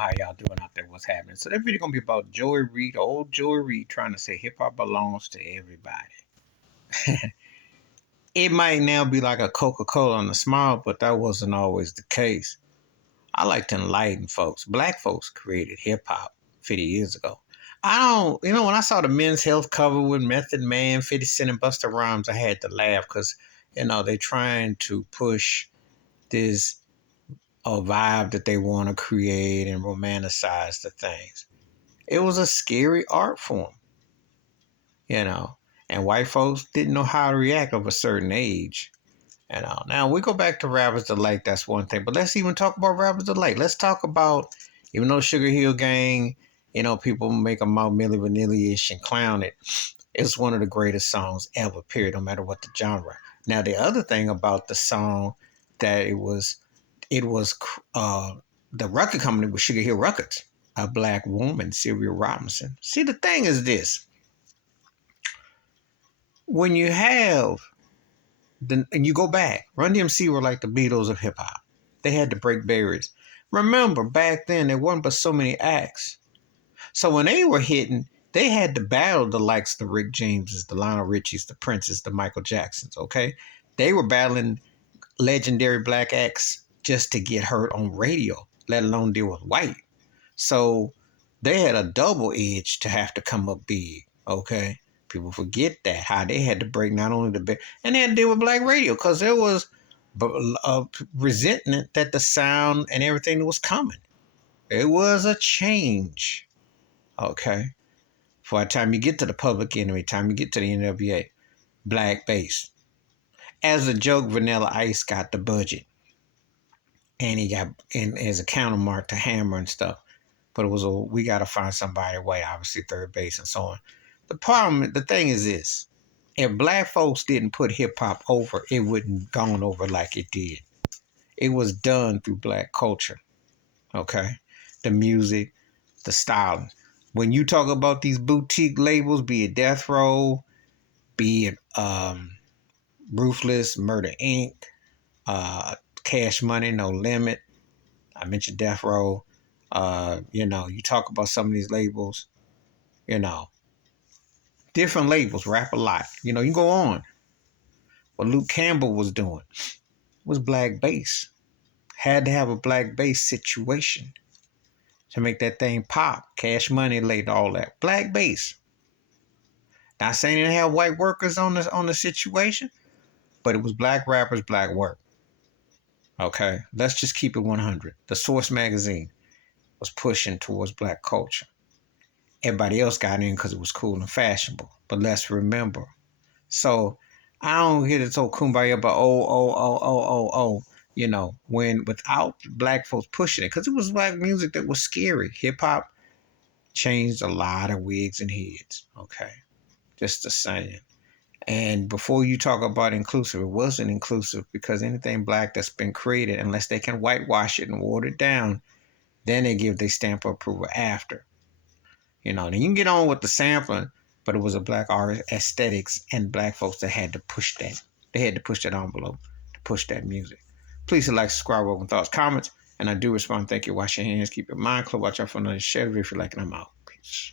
how y'all doing out there, what's happening. So that video gonna be about Joey Reid, old Joey Reid, trying to say hip hop belongs to everybody. It might now be like a Coca-Cola on the smile, but that wasn't always the case. I like to enlighten folks. Black folks created hip hop 50 years ago. When I saw the Men's Health cover with Method Man, 50 Cent, and Busta Rhymes, I had to laugh because, they're trying to push this vibe that they want to create and romanticize the things. It was a scary art form, and white folks didn't know how to react of a certain age. Now we go back to Rappers Delight, that's one thing, but let's even talk about Rappers Delight. Let's talk about, even though Sugar Hill Gang, people make them out Milli Vanilli-ish and clown it. It's one of the greatest songs ever, period, no matter what the genre. Now, the other thing about the song, that it was the record company was Sugar Hill Records, a black woman, Sylvia Robinson. See, the thing is this. When you have, and you go back, Run DMC were like the Beatles of hip hop. They had to break barriers. Remember, back then, there weren't but so many acts. So when they were hitting, they had to battle the likes of the Rick Jameses, the Lionel Richies, the Princes, the Michael Jacksons, okay? They were battling legendary black acts just to get heard on radio, let alone deal with white. So they had a double edge to have to come up big, okay? People forget that, how they had to break not only the and they had to deal with black radio because there was resentment that the sound and everything was coming. It was a change, okay? By the time you get to the Public Enemy, time you get to the NWA, black bass. As a joke, Vanilla Ice got the budget, and he got in as a countermark to Hammer and stuff. But it was we got to find somebody way, obviously third base and so on. The thing is this: if black folks didn't put hip hop over, it wouldn't gone over like it did. It was done through black culture, okay? The music, the styling. When you talk about these boutique labels, be it Death Row, be it Ruthless, Murder Inc., Cash Money, No Limit. I mentioned Death Row. You talk about some of these labels, different labels, Rap a Lot. You can go on. What Luke Campbell was doing was black bass. Had to have a black bass situation to make that thing pop. Cash Money laid all that. Black bass. Not saying they didn't have white workers on the situation, but it was black rappers, black work. Okay, let's just keep it 100. The Source magazine was pushing towards black culture. Everybody else got in because it was cool and fashionable. But let's remember. So I don't hear this whole kumbaya about when without black folks pushing it, because it was black music that was scary. Hip hop changed a lot of wigs and heads. Okay, just the saying. And before you talk about inclusive, it wasn't inclusive because anything black that's been created, unless they can whitewash it and water it down, then they give their stamp of approval after. Then you can get on with the sampling, but it was a black art aesthetics and black folks that had to push that. They had to push that envelope to push that music. Please like, subscribe, open thoughts, comments, and I do respond. Thank you. Wash your hands, keep your mind clear, watch out for another share if you like, and I'm out. Peace.